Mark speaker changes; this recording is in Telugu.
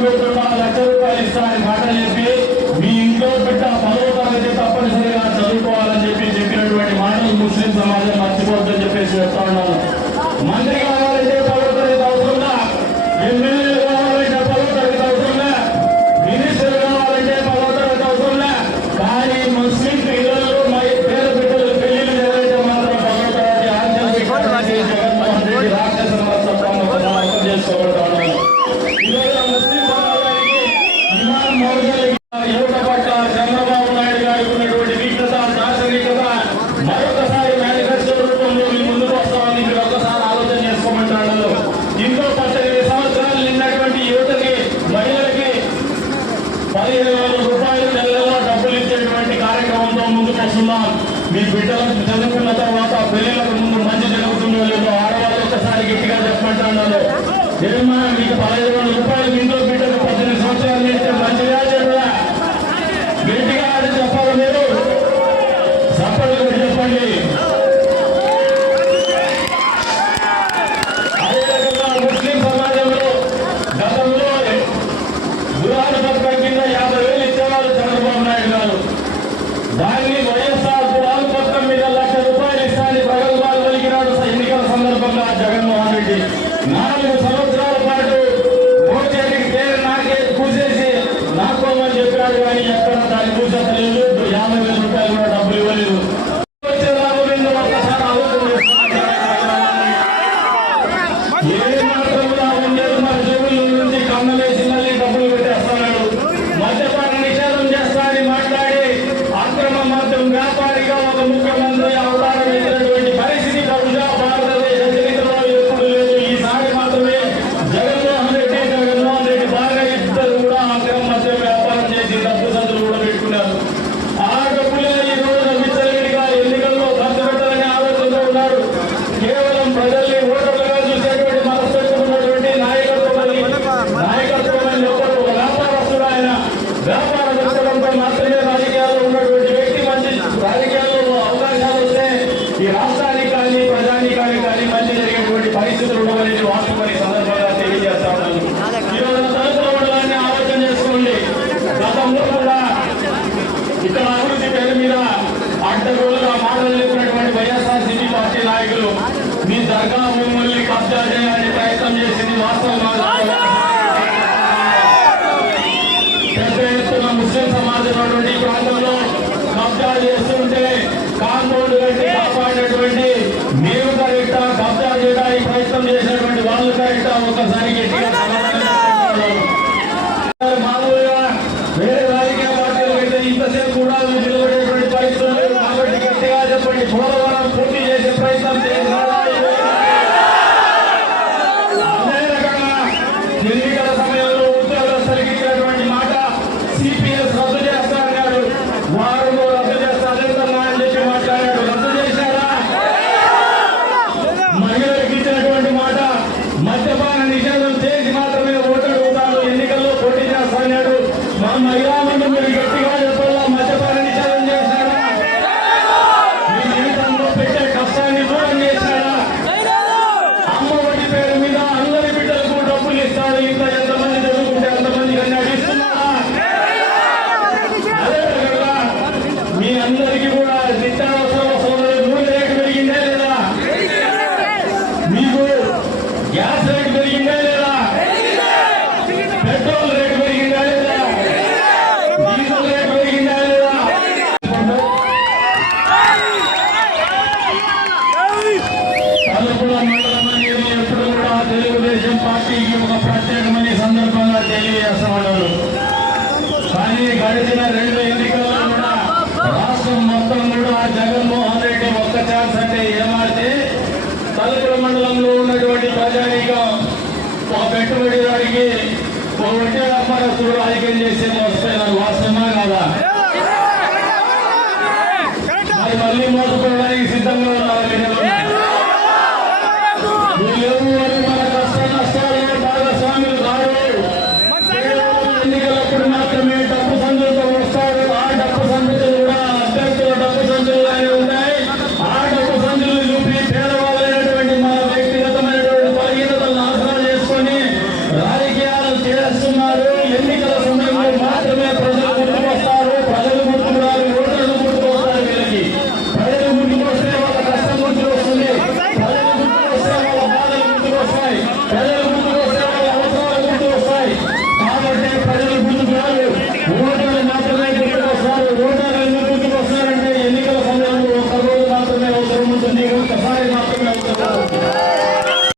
Speaker 1: ఐదు రూపాయల లక్ష రూపాయలు ఇస్తానని మాట చెప్పి మీ ఇంట్లో బిడ్డ పదవ తరగతి తప్పనిసరిగా చదువుకోవాలని చెప్పి చెప్పినటువంటి మాటలు ముస్లిం సమాజం మర్చిపోద్దని చెప్పేసి చెప్తా ఉన్నాను మంత్రి కావాలంటే పదవ తరగతి అవుతుందా ఎమ్మెల్యే కావాలంటే పదవ తరగతి అవుతుందా మినిస్టర్ కావాలంటే పదవ తరగతి అవుతుందా కానీ ముస్లిం పిల్లలు పేద బిడ్డలు పెళ్ళి ఎవరైతే మాత్రం పదవ తరగతి ఆంధ్రప్రదేశ్ జగన్మోహన్ రెడ్డి రాక్షస చేసుకోవడం మీ బిడ్డల ఎక్కడది కానీ ఎక్కడ దాని చూసేది లేదు. యాభై వేల రూపాయలు కూడా డబ్బులు ఇవ్వలేదు. ఏ మాత్రం ఉండేది మరి పెద్ద ముస్లిం సమాజం ఈ ప్రాంతంలో కబ్జా చేస్తుంటే కాంపౌండ్ కట్టి కాపాడినటువంటి మేము కరెక్టా కబ్జా చేయడానికి ప్రయత్నం చేసినటువంటి వాళ్ళు కరెక్ట్? ఒకసారి గట్టిగా అందరికీ కూడా నిత్యావసర సోదరి నూనె రేటు పెరిగిందే లేదా? మీకు గ్యాస్ రేటు పెరిగిందే లేదా? పెట్రోల్ రేటు పెరిగిందా లేదా? డీజిల్ రేటు పెరిగిందా లేదా? తలుపుల మండలం అనేది ఎప్పుడు కూడా తెలుగుదేశం పార్టీకి ఒక ప్రత్యేకమైన సందర్భంగా తెలియజేస్తామన్నారు కానీ గడిచిన రెండు ఎన్నికల మా జగన్మోహన్ రెడ్డి ఒక్క ఛాన్స్ అంటే ఏమాడితే తలుపుల మండలంలో ఉన్నటువంటి ప్రజానీకం ఒక పెట్టుబడిదారికి ఒక వడ్డీ వ్యాపారస్తుడు ఐక్యం చేసే వస్తాయి